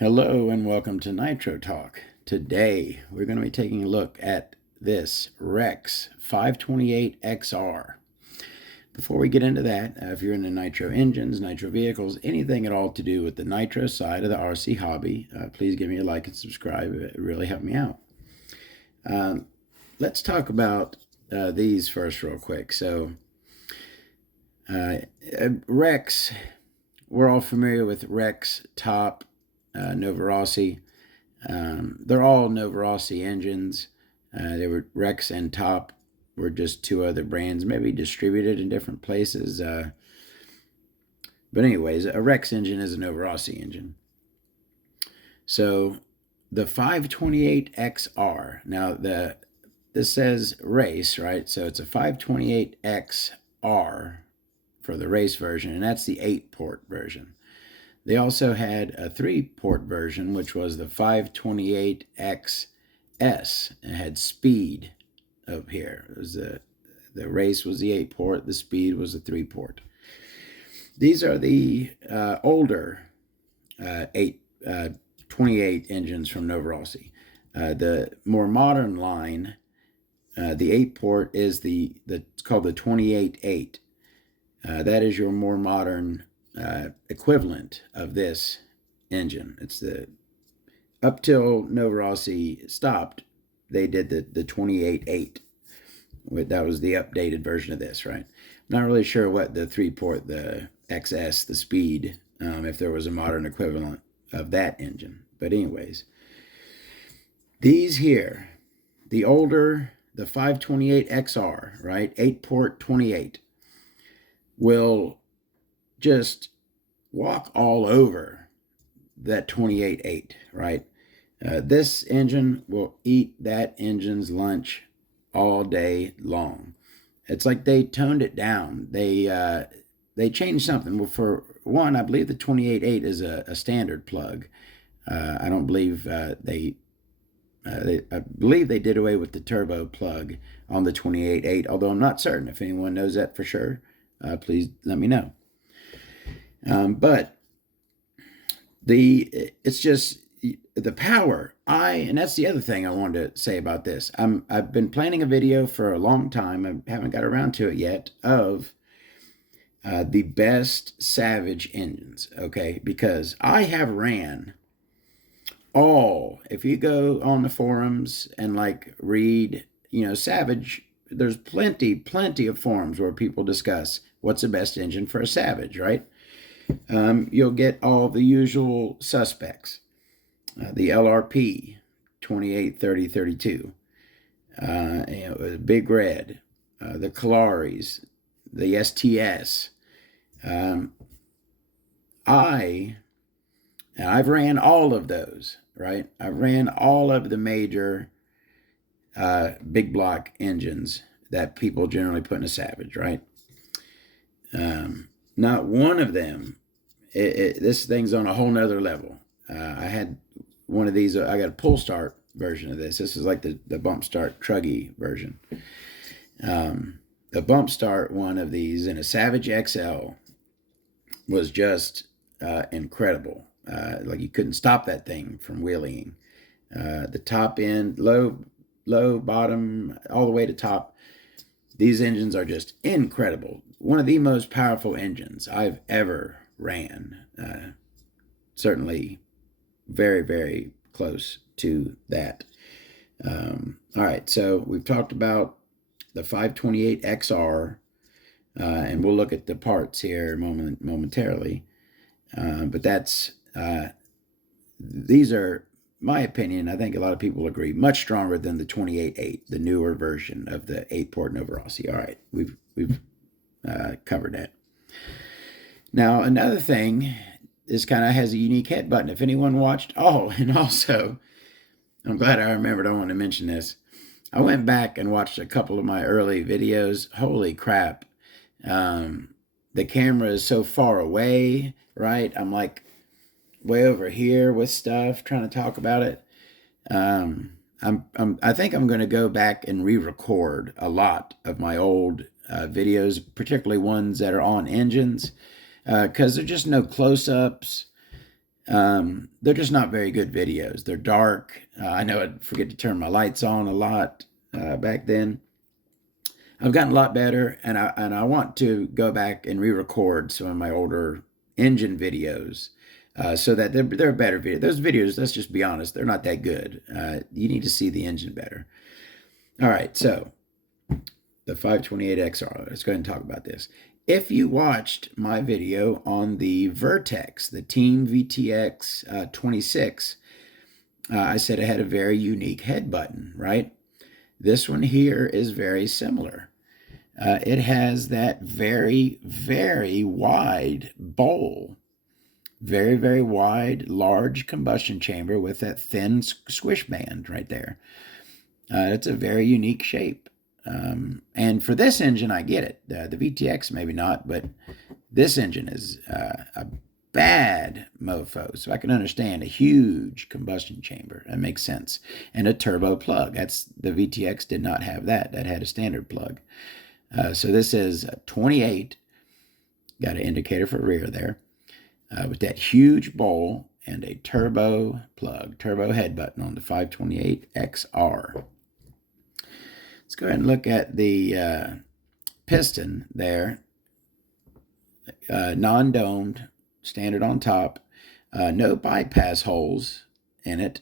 Hello and welcome to Nitro Talk. Today we're going to be taking a look at this Rex 528XR. Before we get into that, if you're into nitro engines, nitro vehicles, anything at all to do with the nitro side of the RC hobby, please give me a like and subscribe. It really helped me out. Let's talk about these first real quick. So Rex, we're all familiar with Rex Top, Novarossi. They're all Novarossi engines. They were Rex and Top were just two other brands, maybe distributed in different places. But anyways, a Rex engine is a Novarossi engine. So the 528XR. Now this says race, right? So it's a 528XR for the race version, and that's the 8-port version. They also had a 3-port version, which was the 528XS. It had speed up here. It was the race was the 8-port, the speed was the 3-port. These are the older 28 engines from Novarossi. The more modern line, the 8-port is it's called the 28-8. That is your more modern equivalent of this engine. It's up till Novarossi stopped, they did the 28-8. That was the updated version of this, right? Not really sure what the 3-port, the XS, the speed, if there was a modern equivalent of that engine. But anyways, these here, the older, the 528XR, right? 8-port 28, will just walk all over that 28-8, right? This engine will eat that engine's lunch all day long. It's like they toned it down. They changed something. Well, for one, I believe the 28-8 is a standard plug. I don't believe I believe they did away with the turbo plug on the 28-8, although I'm not certain. If anyone knows that for sure, please let me know. But it's just the power. And that's the other thing I wanted to say about this. I've been planning a video for a long time. I haven't got around to it yet, of the best Savage engines, okay? Because I have ran if you go on the forums and like read, Savage, there's plenty of forums where people discuss what's the best engine for a Savage, right? You'll get all the usual suspects. The LRP 28, 30, 32, Big Red, the Kalaris, the STS. I've ran all of those, right? I've ran all of the major big block engines that people generally put in a Savage, right? Not one of them, this thing's on a whole nother level. I had one of these, I got a pull start version of this. This is like the bump start truggy version. The bump start one of these in a Savage XL was just incredible. Like you couldn't stop that thing from wheeling. The top end, low, bottom, all the way to top. These engines are just incredible. One of the most powerful engines I've ever ran. Certainly very, very close to that. All right, so we've talked about the 528XR, and we'll look at the parts here momentarily. But these are, my opinion, I think a lot of people agree, much stronger than the 28-8, the newer version of the 8-port Novarossi. All right, we've covered that. Now, another thing, this kind of has a unique head button. If anyone watched, and also, I'm glad I remembered, I want to mention this. I went back and watched a couple of my early videos. Holy crap. The camera is so far away, right? I'm like way over here with stuff, trying to talk about it. I think I'm going to go back and re-record a lot of my old videos, particularly ones that are on engines, because there's just no close-ups. They're just not very good videos. They're dark. I know I'd forget to turn my lights on a lot back then. I've gotten a lot better, and I want to go back and re-record some of my older engine videos, so that they're better videos. Those videos, let's just be honest, they're not that good. You need to see the engine better. All right, so the 528XR. Let's go ahead and talk about this. If you watched my video on the Vertex, the Team VTX 26, I said it had a very unique head button, right? This one here is very similar. It has that very, very wide bowl, very, very wide, large combustion chamber with that thin squish band right there. It's a very unique shape. And for this engine, I get it. The VTX, maybe not, but this engine is a bad mofo. So I can understand a huge combustion chamber. That makes sense. And a turbo plug. The VTX did not have that. That had a standard plug. So this is a 28. Got an indicator for rear there. With that huge bowl and a turbo plug, turbo head button on the 528XR. Let's go ahead and look at the piston there. Non-domed, standard on top. No bypass holes in it.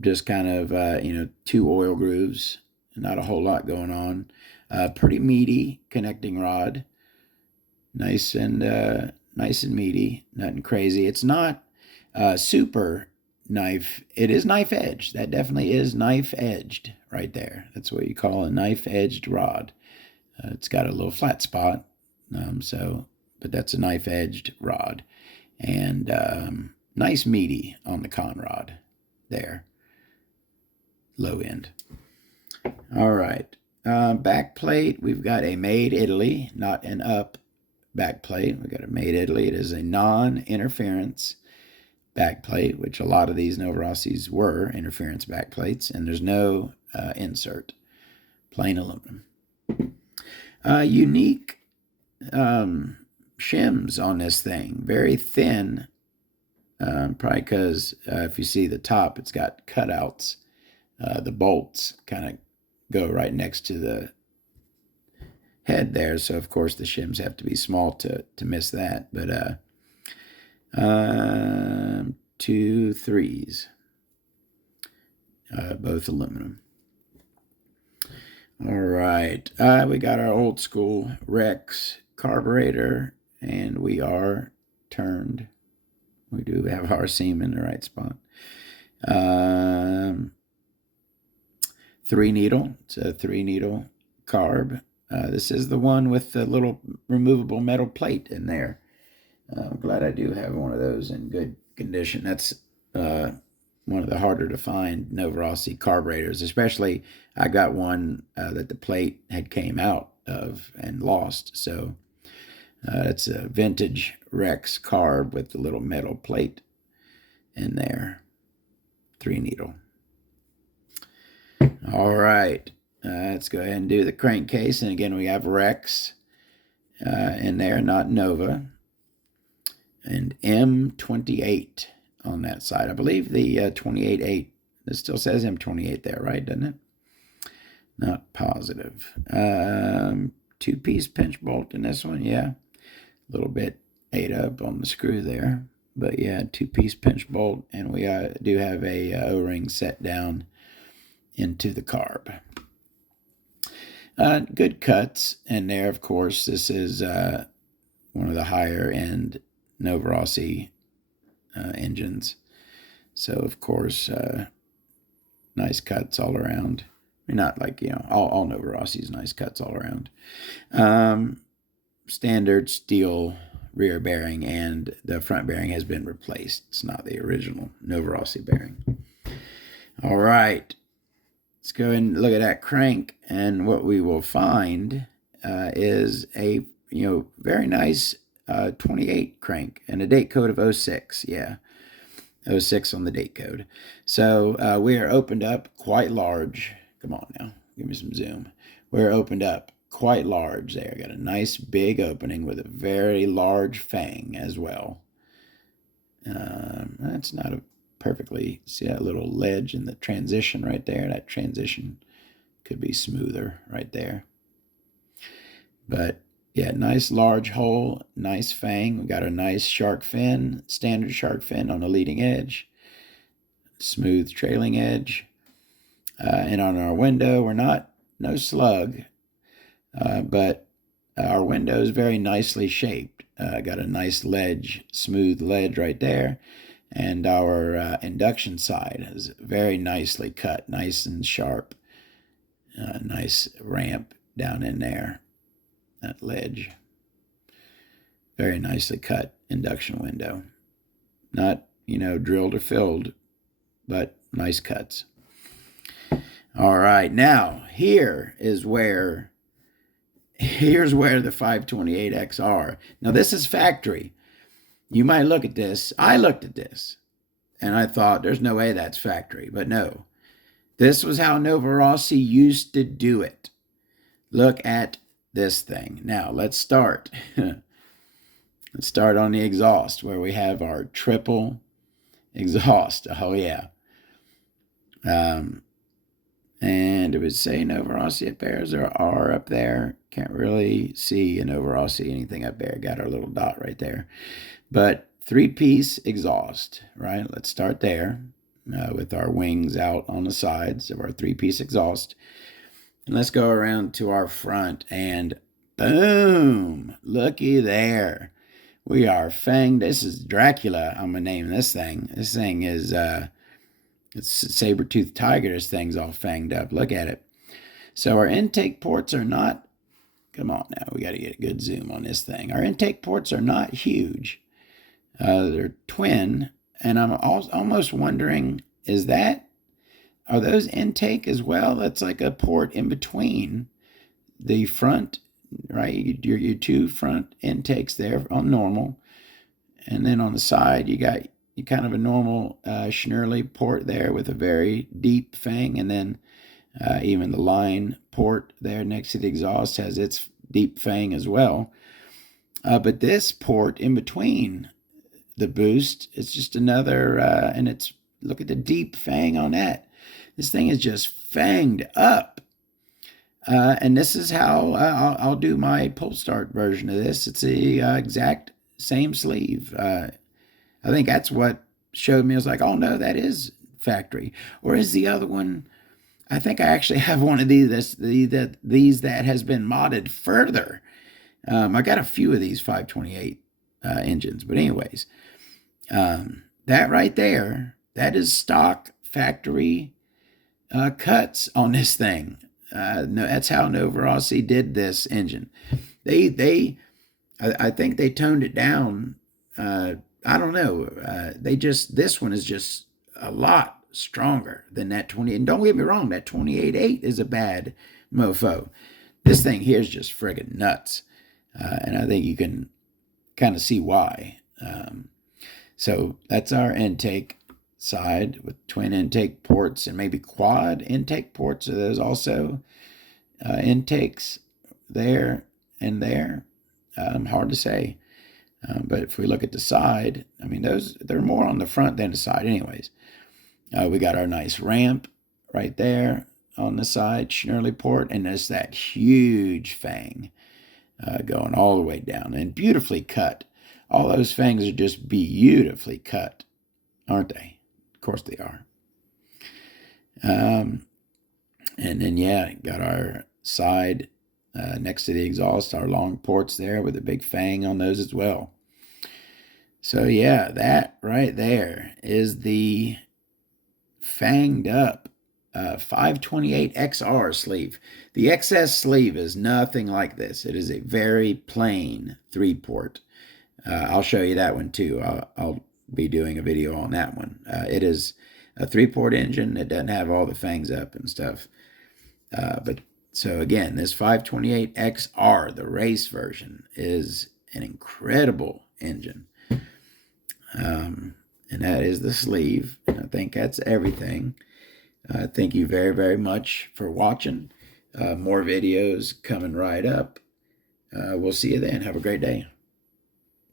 Just kind of, 2 oil grooves. Not a whole lot going on. Pretty meaty connecting rod. Nice and meaty. Nothing crazy. It's not super knife. It is knife edged. That definitely is knife edged right there. That's what you call a knife edged rod. It's got a little flat spot, but that's a knife edged rod, and nice meaty on the con rod there, low end. All right, back plate. We've got a Made Italy, not an up back plate. We've got a Made Italy. It is a non-interference back plate, which a lot of these Novarossis were interference back plates, and there's no insert, plain aluminum. Unique shims on this thing, very thin, probably because if you see the top, it's got cutouts. The bolts kind of go right next to the head there, so of course the shims have to be small to miss that, but 2 3s, both aluminum. All right, we got our old school Rex carburetor, and we are turned. We do have our seam in the right spot. 3 needle. It's a 3 needle carb. This is the one with the little removable metal plate in there. I'm glad I do have one of those in good condition. That's one of the harder to find Novarossi carburetors, especially I got one that the plate had came out of and lost. So it's a vintage Rex carb with the little metal plate in there. 3 needle. All right, let's go ahead and do the crankcase. And again, we have Rex in there, not Nova. And M28 on that side. I believe the 28.8, it still says M28 there, right? Doesn't it? Not positive. 2-piece pinch bolt in this one, yeah. A little bit ate up on the screw there. But yeah, 2-piece pinch bolt. And we do have a O-ring set down into the carb. Good cuts in there, of course. This is one of the higher end Novarossi engines. So, of course, nice cuts all around. I mean, not like, all Novarassi's nice cuts all around. Standard steel rear bearing, and the front bearing has been replaced. It's not the original Novarossi bearing. All right. Let's go and look at that crank, and what we will find is a very nice 28 crank and a date code of 06. Yeah, 06 on the date code. So we are opened up quite large. Come on now, give me some zoom. We're opened up quite large there. Got a nice big opening with a very large fang as well. That's not a perfectly, see that little ledge in the transition right there? That transition could be smoother right there. But yeah, nice large hole, nice fang. We got a nice shark fin, standard shark fin on the leading edge, smooth trailing edge. And on our window, no slug, but our window is very nicely shaped. Got a nice ledge, smooth ledge right there. And our induction side is very nicely cut, nice and sharp. Nice ramp down in there, that ledge. Very nicely cut induction window. Not, drilled or filled, but nice cuts. All right, now here's where the 528XR. Now this is factory. You might look at this. I looked at this and I thought there's no way that's factory, but no. This was how Novarossi used to do it. Look at this thing. Now let's start. Let's start on the exhaust where we have our triple exhaust. Oh yeah. And it would say Novarossi up there. Is there an R up there? Can't really see a Novarossi anything up there. Got our little dot right there. But 3-piece exhaust, right? Let's start there with our wings out on the sides of our 3-piece exhaust. And let's go around to our front and boom, looky there. We are fanged. This is Dracula. I'm going to name this thing. This thing is... it's a saber-toothed tiger. This thing's all fanged up. Look at it. So our intake ports are not, come on now, we got to get a good zoom on this thing. Our intake ports are not huge. They're twin, and I'm almost wondering, are those intake as well? That's like a port in between the front, right? Your two front intakes there on normal, and then on the side you got kind of a normal Schnurley port there with a very deep fang, and then even the line port there next to the exhaust has its deep fang as well. But this port in between the boost, it's just another, and look at the deep fang on that. This thing is just fanged up. And this is how I'll do my pull start version of this. It's the exact same sleeve. I think that's what showed me. I was like, oh no, that is factory. Or is the other one? I think I actually have one of these that has been modded further. I got a few of these 528 engines, but anyways, that right there, that is stock factory cuts on this thing. No, that's how Novarossi did this engine. I think they toned it down. I don't know. This one is just a lot stronger than that 20. And don't get me wrong, that 28.8 is a bad mofo. This thing here is just friggin' nuts. And I think you can kind of see why. So that's our intake side with twin intake ports and maybe quad intake ports. Are those also intakes there and there? Hard to say. But if we look at the side, I mean, they're more on the front than the side anyways. We got our nice ramp right there on the side, Schnurley port, and there's that huge fang going all the way down and beautifully cut. All those fangs are just beautifully cut, aren't they? Of course they are. And then, yeah, got our side next to the exhaust, our long ports there with a big fang on those as well. So yeah, that right there is the fanged up 528XR sleeve. The XS sleeve is nothing like this. It is a very plain 3-port. I'll show you that one too. I'll be doing a video on that one. It is a 3-port engine. It doesn't have all the fangs up and stuff. But so again, this 528XR, the race version, is an incredible engine. And that is the sleeve. And I think that's everything. Thank you very, very much for watching. More videos coming right up. We'll see you then. Have a great day.